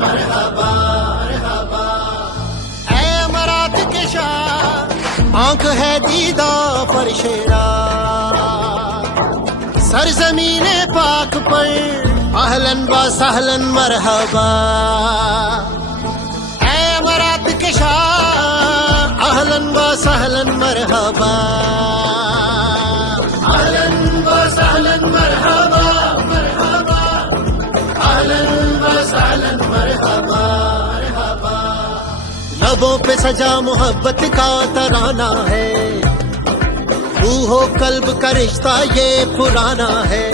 مرحبا مرحبا، اے امارات کے شاہ آنکھ ہے دیدہ فرش راہ، سرزمین پاک پر اہلاً و سہلاً مرحبا، اے امارات کے شاہ اہلاً و سہلاً مرحبا، اہلاً و سہلاً مرحبا مرحبا، اہلاً و سہلاً مرحبا مرحبا، لبوں پہ سجا محبت کا ترانہ ہے، روح و قلب کا رشتہ یہ پرانا ہے،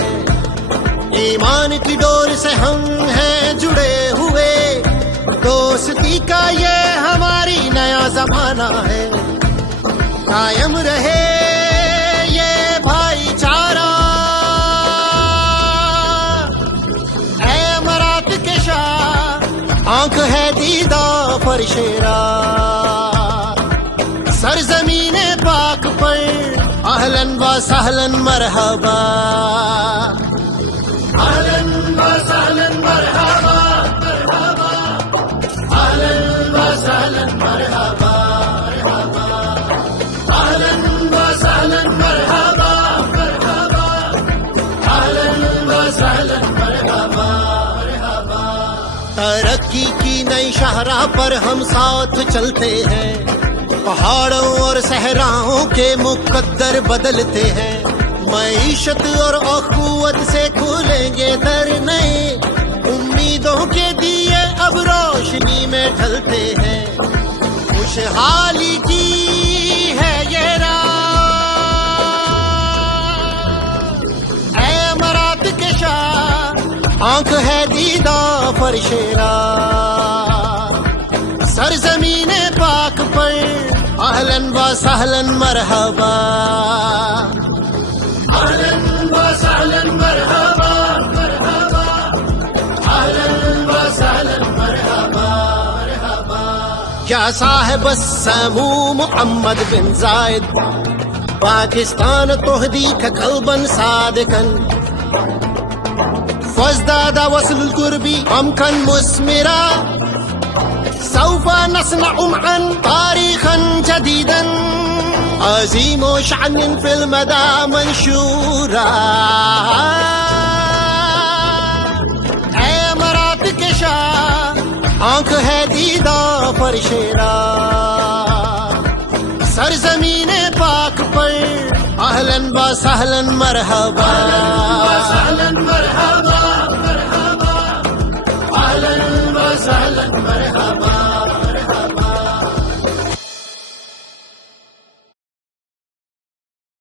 ایمان کی ڈور سے ہم ہیں جڑے ہوئے، دوستی کا یہ ہماری نیا زمانہ ہے، قائم رہے یہ بھائی چارہ، اے امارات کے شاہ آنکھ ہے دیدہ فرش راہ، سرزمین پاک پر اہلاً و سہلاً مرحبا، اہلاً و سہلاً مرحبا مرحبا، اہلاً و سہلاً مرحبا مرحبا، اہلاً و سہلاً مرحبا مرحبا، اہلاً و سہلاً مرحبا مرحبا، ترقی کی نئی شاہراہ پر ہم ساتھ چلتے ہیں، پہاڑوں اور صحراؤں کے مقدر بدلتے ہیں، معیشت اور اخوت سے کھولیں گے در نئے، امیدوں کے دیے اب روشنی میں ڈھلتے ہیں، خوشحالی کی ہے یہ راہ، اے امارات کے شاہ آنکھ ہے دیدہ فرش راہ، سرزمین پاک پر اہلاً و سہلاً مرحبا، اہلاً و سہلاً مرحبا مرحبا، اہلاً و سہلاً مرحبا مرحبا، یا صاحب السمو محمد بن زائد پاکستان تهديك قلبا صادقا، فازداد وصل القرب عمقا مثمرا، سوف نصنع معا تاريخا جديدا عظيم شأن في المدى منشورا، اے امارات کے شاہ آنکھ ہے دیدہ فرش راہ، سرزمین پاک پر اہلاً و سہلاً مرحبا، اہلاً و سہلاً مرحبا مرحبا، اہلاً و سہلاً مرحبا